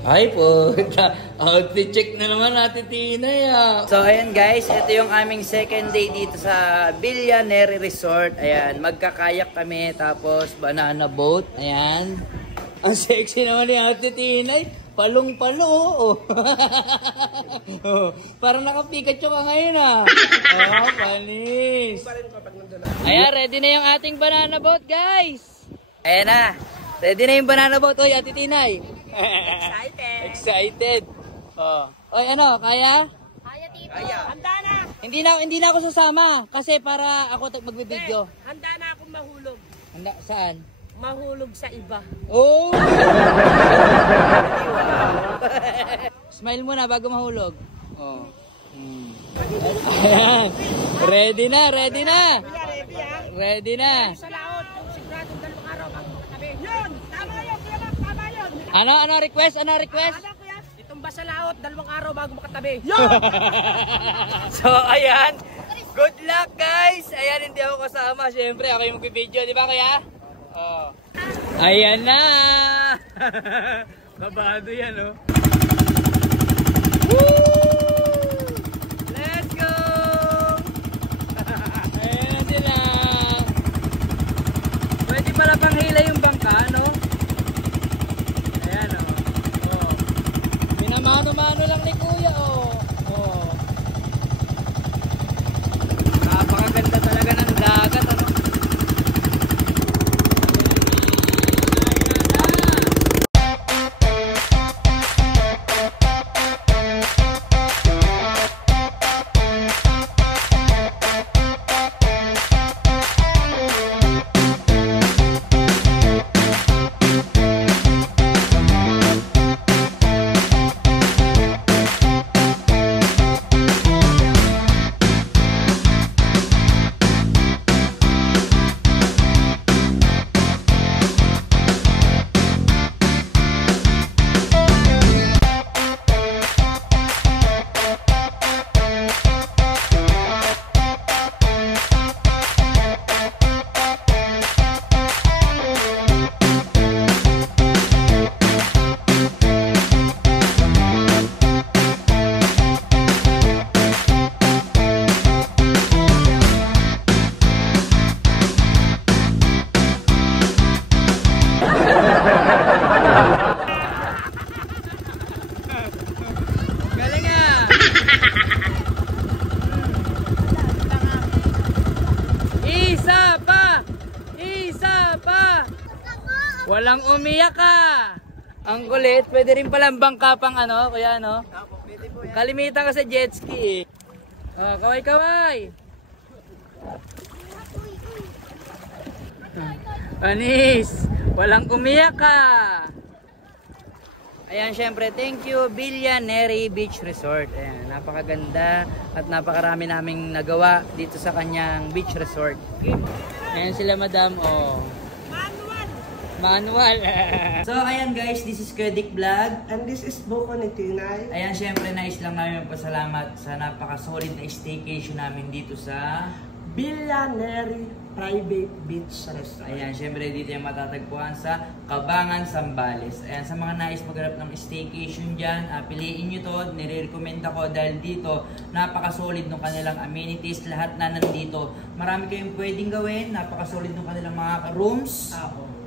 Ay po, outfit check na naman natin Tinay ah. So ayan guys, ito yung aming second day dito sa Billionaire Resort. Ayan, magkakayak kami tapos banana boat. Ayan. Ang sexy naman ni Ate Tinay. Palong-palo oh. Parang naka-Pikachu ka ngayon ah. Oh, panis. Ayan, ready na yung ating banana boat guys. Ayan na. Ready na yung banana boat. Oy, Ate Tinay. Excited. Oh. Oy, ano, kaya? Kaya tito. Handa na. Hindi na ako sasama kasi para ako magbibideo. Handa na akong mahulog. Handa saan? Mahulog sa iba. Oh! Smile muna bago mahulog. Oh. Ayan. Ready na. Ready Ready na. sa laot, kung siguradong 2 araw magkatabi. Yun! Tama yun! Tama yun! Ano request? Ano kuya? Itumba sa laot, 2 araw bago makatabi. So, ayan. Good luck, guys. Ayan, hindi ako kasama. Siyempre, ako yung magbibideo. Di ba, kaya? Oh. Ayan na. Babado yan, oh. Woo! Let's go! Ayan na sila. Pwede pala pang hila yung bangka, no? Ayan, oh. Oh. Minamano-mano lang ni Kuya, oh. Oh. Napakaganda talaga ng dagat, ano? Walang umiyak ka. Ang kulit. Pwede rin palang bangka pang ano, kuya, no? Kalimitan ka sa jet ski. Oh, kaway-kaway. Panis. Walang umiyak ka. Ayan, syempre, thank you, Billionaire Beach Resort. Ayan, napakaganda at napakarami naming nagawa dito sa kanyang beach resort. Ayan sila, madam, oh. Manual. So, ayan guys, this is Kedik Vlog. And this is Boko ni Tinay. Ayan, syempre, nais lang namin pasalamat sa napaka-solid na staycation namin dito sa Billionaire Private Beach Resort. Ayan, syempre, dito yung matatagpuan sa Cabangan, Zambales. Ayan, sa mga nais maghanap ng staycation dyan, piliin nyo to. Nire-recommend ako dahil dito, napaka-solid ng kanilang amenities. Lahat na nandito. Marami kayong pwedeng gawin. Napaka-solid ng kanilang mga rooms.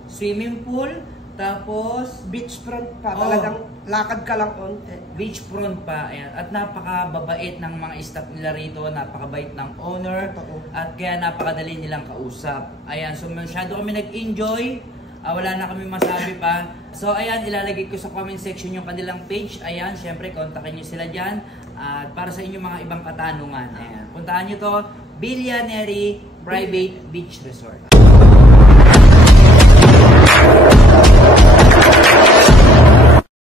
Swimming pool, tapos beachfront pa, talagang lakad ka lang konti. Beachfront pa, ayan. At napakababait ng mga staff nila rito, napakabait ng owner, at kaya napakadali nilang kausap. Ayan, so masyado kami nag-enjoy, wala na kami masabi pa. So ayan, ilalagay ko sa comment section yung kanilang page. Ayan, syempre, kontakin nyo sila dyan. At para sa inyong mga ibang katanungan, ayan. Puntaan nyo to, Billionaire Private Beach Resort.